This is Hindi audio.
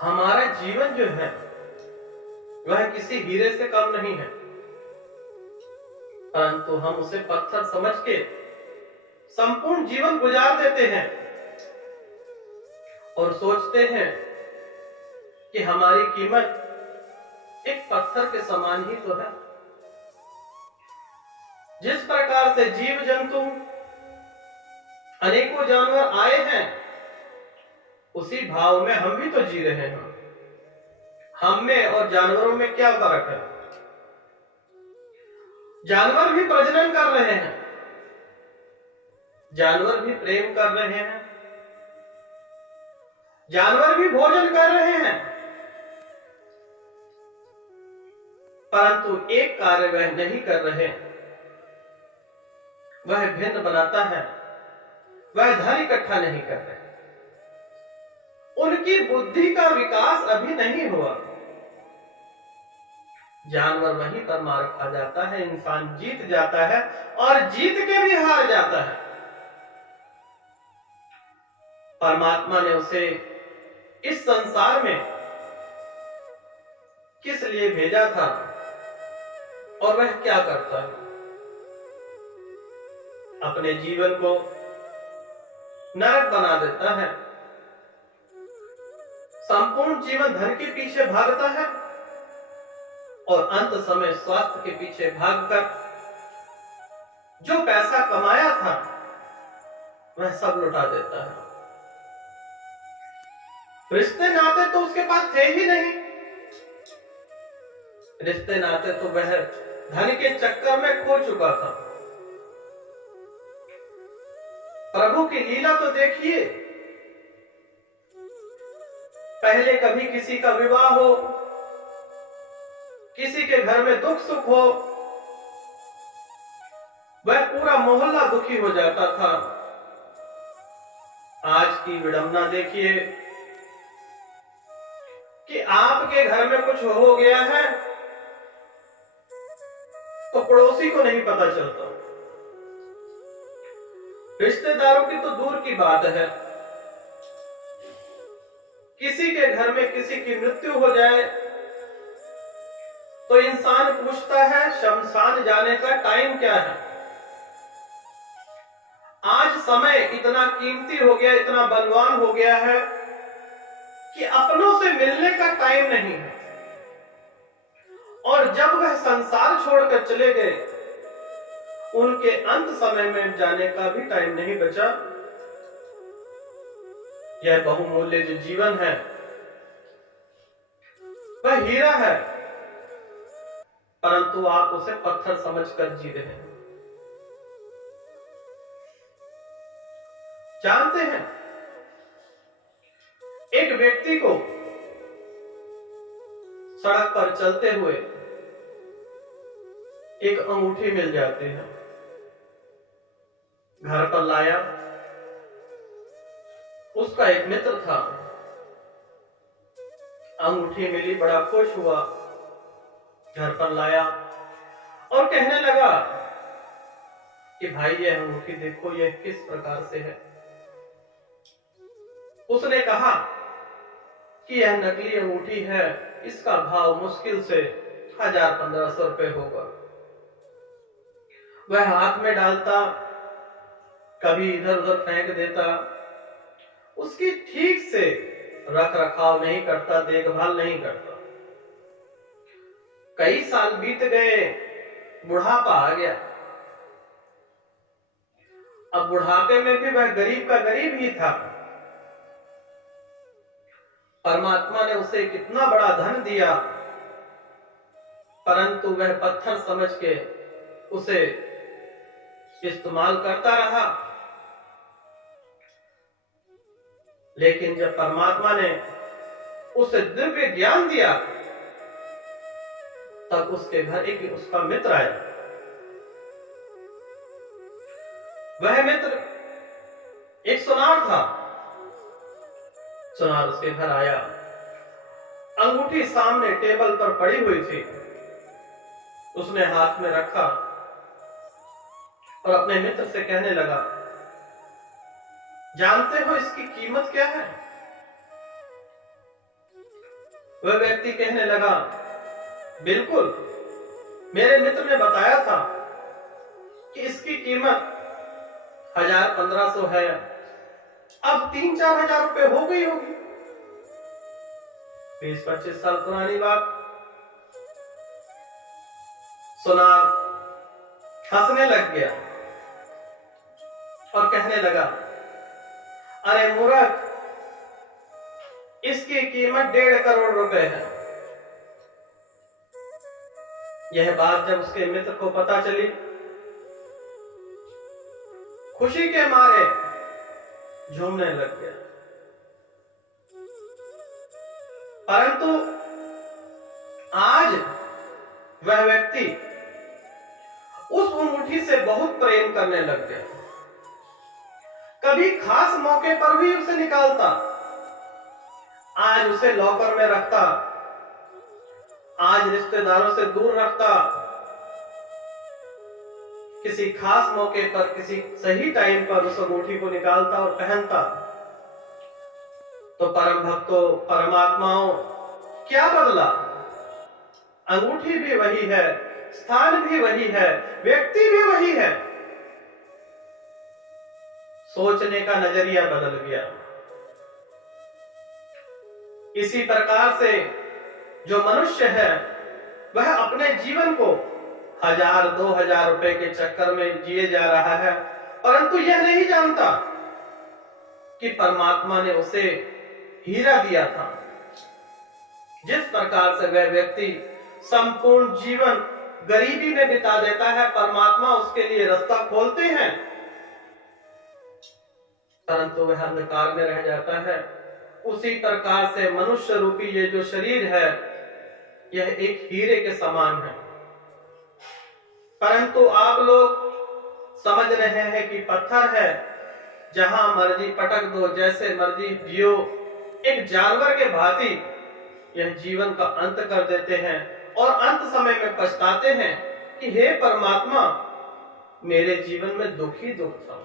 हमारा जीवन जो है वह किसी हीरे से कम नहीं है, परंतु हम उसे पत्थर समझ के संपूर्ण जीवन गुजार देते हैं और सोचते हैं कि हमारी कीमत एक पत्थर के समान ही तो है। जिस प्रकार से जीव जंतु अनेकों जानवर आए हैं, उसी भाव में हम भी तो जी रहे हैं। हम में और जानवरों में क्या फर्क है? जानवर भी प्रजनन कर रहे हैं, जानवर भी प्रेम कर रहे हैं, जानवर भी भोजन कर रहे हैं, परंतु एक कार्य वह नहीं कर रहे। वह भिन्न बनाता है, वह धन इकट्ठा नहीं कर रहे। उनकी बुद्धि का विकास अभी नहीं हुआ। जानवर वहीं पर मार खा जाता है, इंसान जीत जाता है और जीत के भी हार जाता है। परमात्मा ने उसे इस संसार में किस लिए भेजा था और वह क्या करता है? अपने जीवन को नरक बना देता है, संपूर्ण जीवन धन के पीछे भागता है और अंत समय स्वास्थ्य के पीछे भागकर जो पैसा कमाया था वह सब लुटा देता है। रिश्ते नाते तो उसके पास थे ही नहीं। रिश्ते नाते तो वह धन के चक्कर में खो चुका था। प्रभु की लीला तो देखिए, पहले कभी किसी का विवाह हो, किसी के घर में दुख सुख हो, वह पूरा मोहल्ला दुखी हो जाता था। आज की विडंबना देखिए कि आपके घर में कुछ हो गया है तो पड़ोसी को नहीं पता चलता। रिश्तेदारों की तो दूर की बात है, किसी के घर में किसी की मृत्यु हो जाए तो इंसान पूछता है शमशान जाने का टाइम क्या है। आज समय इतना कीमती हो गया, इतना बलवान हो गया है कि अपनों से मिलने का टाइम नहीं है। और जब वह संसार छोड़कर चले गए, उनके अंत समय में जाने का भी टाइम नहीं बचा। यह बहुमूल्य जो जीवन है वह हीरा है, परंतु आप उसे पत्थर समझकर जी रहे हैं। जानते हैं, एक व्यक्ति को सड़क पर चलते हुए एक अंगूठी मिल जाती है। घर पर लाया, उसका एक मित्र था, अंगूठी मिली, बड़ा खुश हुआ, घर पर लाया और कहने लगा कि भाई यह अंगूठी देखो, यह किस प्रकार से है। उसने कहा कि यह नकली अंगूठी है, इसका भाव मुश्किल से 1000-1500 रुपए होगा। वह हाथ में डालता, कभी इधर उधर फेंक देता, उसकी ठीक से रख रखाव नहीं करता, देखभाल नहीं करता। कई साल बीत गए, बुढ़ापा आ गया। अब बुढ़ापे में भी वह गरीब का गरीब ही था। परमात्मा ने उसे कितना बड़ा धन दिया, परंतु वह पत्थर समझ के उसे इस्तेमाल करता रहा। लेकिन जब परमात्मा ने उसे दिव्य ज्ञान दिया, तब उसके घर एक उसका मित्र आया। वह मित्र एक सुनार था। सुनार उसके घर आया, अंगूठी सामने टेबल पर पड़ी हुई थी, उसने हाथ में रखा और अपने मित्र से कहने लगा, जानते हो इसकी कीमत क्या है? वह व्यक्ति कहने लगा, बिल्कुल, मेरे मित्र ने बताया था कि इसकी कीमत 1000-1500 है, अब 3-4 हजार रुपए हो गई होगी। 20-25 साल पुरानी बात। सुनार हंसने लग गया और कहने लगा, अरे मूर्ख, इसकी कीमत 1.5 करोड़ रुपए है। यह बात जब उसके मित्र को पता चली, खुशी के मारे झूमने लग गया। परंतु आज वह व्यक्ति उस अंगूठी से बहुत प्रेम करने लग गया। कभी खास मौके पर भी उसे निकालता, आज उसे लॉकर में रखता, आज रिश्तेदारों से दूर रखता, किसी खास मौके पर, किसी सही टाइम पर उस अंगूठी को निकालता और पहनता। तो परम भक्तों, परमात्माओं, क्या बदला? अंगूठी भी वही है, स्थान भी वही है, व्यक्ति भी वही है, सोचने का नजरिया बदल गया। इसी प्रकार से जो मनुष्य है वह अपने जीवन को 1000-2000 रुपए के चक्कर में जिए जा रहा है, परंतु यह नहीं जानता कि परमात्मा ने उसे हीरा दिया था। जिस प्रकार से वह व्यक्ति संपूर्ण जीवन गरीबी में बिता देता है, परमात्मा उसके लिए रास्ता खोलते हैं, परंतु वह अंधकार में रह जाता है। उसी प्रकार से मनुष्य रूपी ये जो शरीर है, यह एक हीरे के समान है, परंतु आप लोग समझ रहे हैं कि पत्थर है, जहां मर्जी पटक दो, जैसे मर्जी जियो, एक जानवर के भांति यह जीवन का अंत कर देते हैं और अंत समय में पछताते हैं कि हे परमात्मा, मेरे जीवन में दुख ही दुख था।